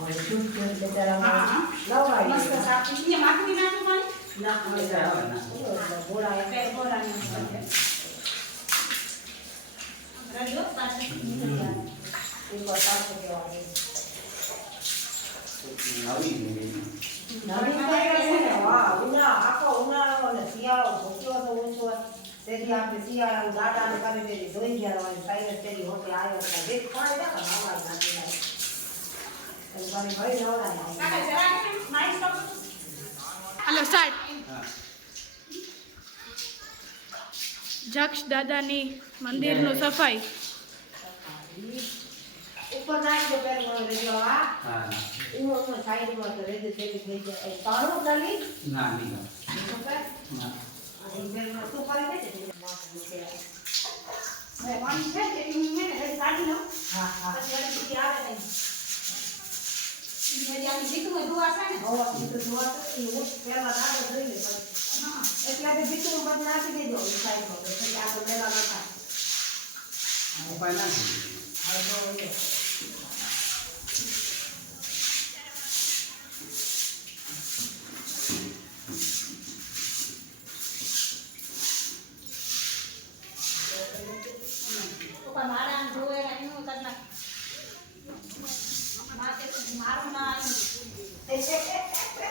और दूध के बेचारा लवाई मस्त साफ ये माखनी नाखी पानी ना बोला है पैर बोला नहीं है रडियो पास एक और साफ हो गया है नवी है वाह उना आको उना ने सियाळो ભોક્યો તો ઊંચો તેથી આપણે સિયાળા ગાડા ને કરી દેલી જોઈ ગયા વાળી સાઈડ તેરી હોતે આયો હતા જે કોણે દેખા માવા નાખી हेलो स्टार्ट जक्ष दादानी मंदिरનું સફાઈ ઉપર નાખ દો પેર માં રેજો હા ઊનો સાઈડ માં તો રેજો તેરી થઈ જાય તાણો દલી ના નહીં ના આ પેર માં તો પાડી દે મે પાણી છે કે મે સાડી લો હા હા પછી પછી આવે નહીં ये यानी दिखो दुआ से ने ओ तो दुआ तो ये पहला दादा જોઈ લે हां એટલે કે દીકરો બદ નાખી દેજો સાઈડ માં તો પછી આ તો મેલા ન થાય ઉપાય ના હા તો એ તો મારા જોવે એનું કરના मारो ना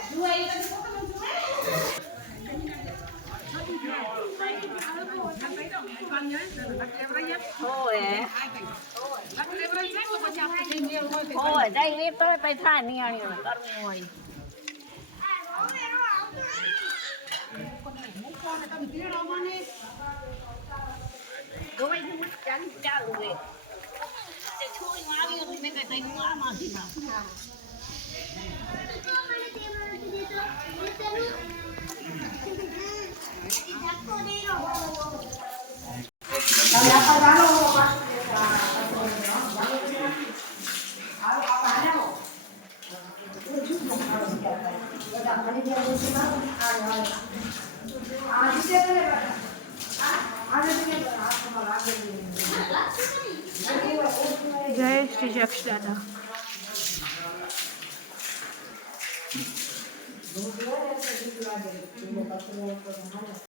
जुआ ये तो फोटो में जुआ होए होए जाई रे तो पैसा नहीं आनी करनी होई गोई चालू रे छोरी मारी और मैं कहता हूं आ मासी ना जय श्री जक्ष दादा